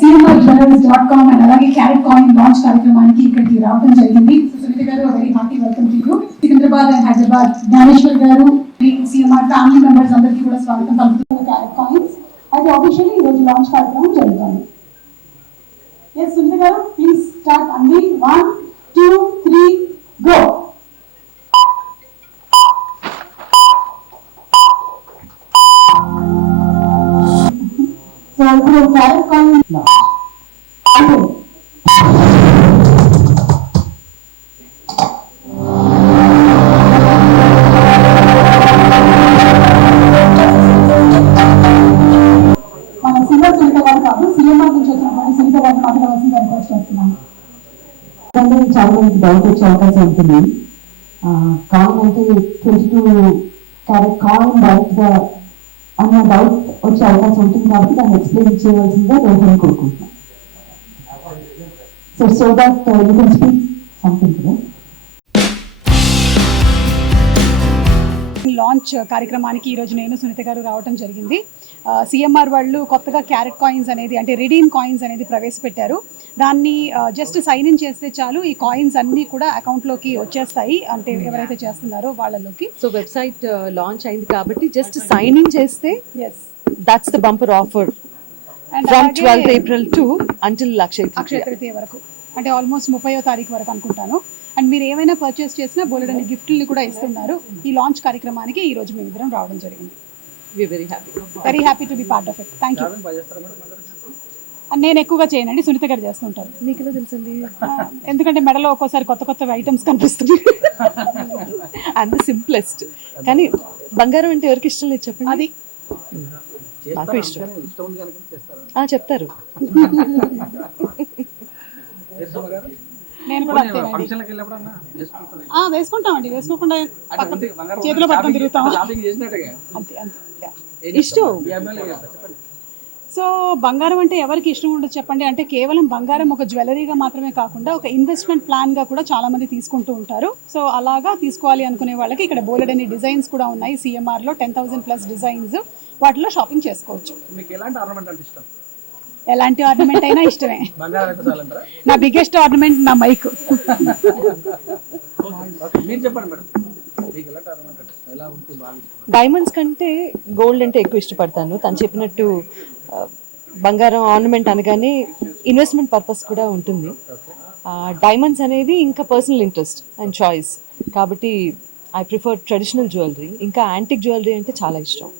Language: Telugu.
cmrjewelers.com అండ్ అలాగే క్యారెట్ కాయిన్ లాంచ్ కార్యక్రమానికి ఇక్కడికి రావడం జరిగింది. Sunitha garu very hearty welcome to you. Secunderabad and Hyderabad Gnaneshwar garu CMR family members అందరికీ కూడా స్వాగతం పలుకుతూ క్యారెట్ కాయిన్స్ అయితే ఆఫీషియల్లీ ఈ రోజు లాంచ్ కార్యక్రమం జరుగుతుంది. ఎస్ సునీత గారు ప్లీజ్ స్టార్ట్ అండి. 1 2 3 గో. So ఇప్పుడు క్యారెట్ కాయిన్ మన సింగర్ సునీత గారు కాదు, సిఎంఆర్ నుంచి వచ్చినటువంటి సునీత గారిని మాట్లాడవలసిందిగా రిక్వెస్ట్ చేస్తున్నాను. చాలా మందికి డౌట్ వచ్చే అవకాశం ఉంటుంది. కాయిన్ అంటే 22 క్యారెట్ కాయిన్ డైరెక్ట్గా అన్న డౌట్ వచ్చే అవకాశం ఉంటుంది కాబట్టి దాన్ని ఎక్స్ప్లెయిన్ చేయవలసిందిగా రోహన్ కోరుకుంటున్నాను. So that you can speak something today. Launch కార్యక్రమానికి ఈరోజు నేను సునీత గారు రావడం జరిగింది. సిఎంఆర్ వాళ్ళు కొత్తగా క్యారెట్ కాయిన్స్ అనేది అంటే రిడీమ్ కాయిన్స్ అనేది ప్రవేశపెట్టారు. దాన్ని జస్ట్ సైన్ ఇన్ చేస్తే చాలు ఈ కాయిన్స్ అన్నీ కూడా అకౌంట్లోకి వచ్చేస్తాయి, అంటే ఎవరైతే చేస్తున్నారో వాళ్ళలోకి. సో వెబ్సైట్ లాంచ్ అయింది కాబట్టి జస్ట్ సైన్ ఇన్ చేస్తే that's the bumper offer from 12th April to until Akshaya Tritiya వరకు, అంటే ఆల్మోస్ట్ 30వ తారీఖు వరకు అనుకుంటాను. అండ్ మీరు ఏమైనా పర్చేస్ చేసినా బోలెడన్ని గిఫ్ట్ని కూడా ఇస్తున్నారు. ఈ లాంచ్ కార్యక్రమానికి ఈ రోజు మేము ఇద్దరం రావడం జరిగింది. Very happy to be part of it. Thank you. నేను ఎక్కువగా చేయనండి, సునీత గారు చేస్తుంటారు. మీకు ఎలా తెలుసండి? ఎందుకంటే మెడలో ఒక్కోసారి కొత్త కొత్త ఐటమ్స్ కనిపిస్తుంది. And simplest. కానీ బంగారం అంటే ఎవరికి ఇష్టం లేదు చెప్పండి? అది నాకు ఇష్టం. చెప్తారు. నేను కూడా వేసుకుంటామండి, వేసుకోకుండా చేతిలో పట్టుకొని తిరుగుతాం. ఇష్టం. సో బంగారం అంటే ఎవరికి ఇష్టం ఉండదు చెప్పండి? అంటే కేవలం బంగారం ఒక జ్యువెలరీగా మాత్రమే కాకుండా ఒక ఇన్వెస్ట్మెంట్ ప్లాన్గా కూడా చాలా మంది తీసుకుంటూ ఉంటారు. సో అలాగా తీసుకోవాలి అనుకునే వాళ్ళకి ఇక్కడ బోలెడన్ని డిజైన్స్ కూడా ఉన్నాయి. సిఎంఆర్లో 10,000+ డిజైన్స్, వాటిలో షాపింగ్ చేసుకోవచ్చు. ఎలాంటి ఆర్నమెంట్ అయినా ఇష్టమే. నా బిగ్గెస్ట్ ఆర్నమెంట్ నా మైక్. డైమండ్స్ కంటే గోల్డ్ అంటే ఎక్కువ ఇష్టపడతాను. తను చెప్పినట్టు బంగారం ఆర్నమెంట్ అనగానే ఇన్వెస్ట్మెంట్ పర్పస్ కూడా ఉంటుంది. డైమండ్స్ అనేది ఇంకా పర్సనల్ ఇంట్రెస్ట్ అండ్ చాయిస్ కాబట్టి ఐ ప్రిఫర్ ట్రెడిషనల్ జ్యువెలరీ. ఇంకా యాంటిక్ జ్యువెలరీ అంటే చాలా ఇష్టం.